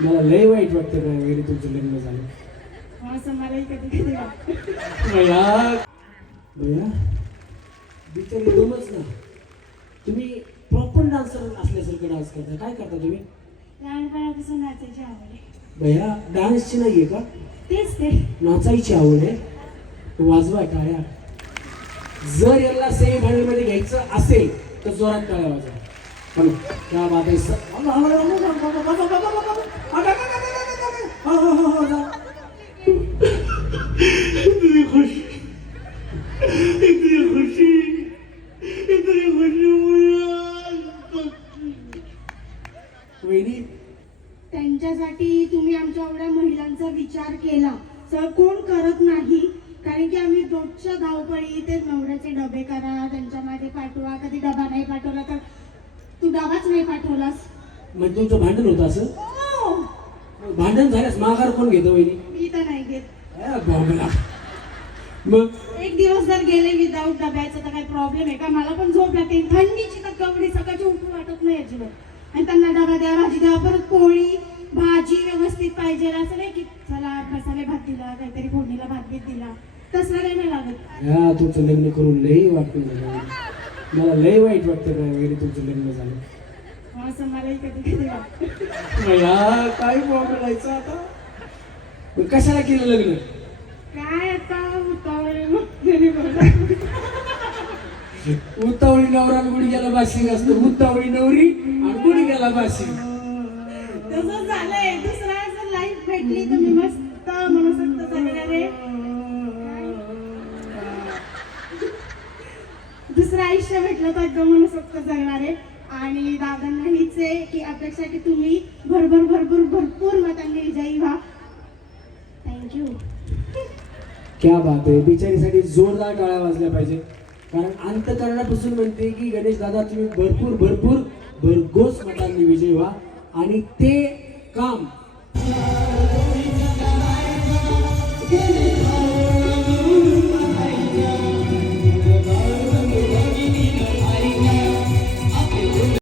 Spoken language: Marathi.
मला लय वाईट वाटतं काय वगैरे तुमचं लग्न झालं. असं मलाही कधी कधी वाटतं. भैया भैया बिचारी दमच ना. तुम्ही प्रॉपर डान्सर असल्यासारखं डान्स करता. काय करता तुम्ही? लहानपणापासून नाचायची आवड आहे. भैया डान्सची नाहीये का? तेच ते. नाचायची आवड आहे. वाजवा टाळ्या. जर याला सेमी फायनल मध्ये घ्यायचं असेल तर जोरात टाळ्या वाजवा. पण क्या बात आहे सर. इतनी खुशी इतनी खुशी इतनी खुशी. वहिनी त्यांच्यासाठी तुम्ही आमच्या एवढ्या महिलांचा विचार केला सर. कोण करत नाही. कारण की आम्ही रोजच्या धावपळी ते नवऱ्याचे डबे करा, त्यांच्या मागे पाठवा. कधी डबा नाही पाठवला तर तू डबाच नाही पाठवलास. मग तुमचं भांडण होतं असं? हो. भांडण झाल्यास माघार कोण घेतो वहिनी? मी तर नाही घेत. बाबला. मग एक दिवस जर गेले विदाऊट डब्याचं तर काही प्रॉब्लेम आहे का? मला पण झोप लागते. थंडीची तर कवडी सकाळची उठून वाटत नाही अजिबात. आणि त्यांना डबा द्या, भाजी द्या, परत पोळी भाजी व्यवस्थित पाहिजे. असं नाही की चला मसाले भात दिला, काहीतरी फोडणीला भात बीत दिला, तसलं काही नाही लागत. या तुमचं लग्न करून लई वाटून झालं. मला लय वाईट वाटतं काय वगैरे तुमचं लग्न झालं. असं मलाही कधी कधी वाटतं. या काय बोलायचं आता. मग कशाला केलं लग्न? काय आता उतावळे उतावळी नवरा आणि गुडघ्याला बाशिंग असतं. उतावळी नवरी आणि गुडघ्याला बाशिंग. तसंच झालंय. दुसरा जर लाईफ भेटली तर मी मस्त मनसोक्त जगणार आहे. दुसरं आयुष्य भेटलं तर एकदम मनसोक्त जगणार आहे. आणि दादांना हीच आहे की अपेक्षा की तुम्ही भरभर भरपूर भरपूर मतांनी विजयी व्हा. थँक्यू. क्या बात आहे. बिचारीसाठी जोरदार टाळ्या वाजल्या पाहिजे. कारण अंतकरणापासून म्हणते की गणेश दादा तुम्ही भरपूर भरपूर भरघोस मतांनी विजयी व्हा. आणि ते काम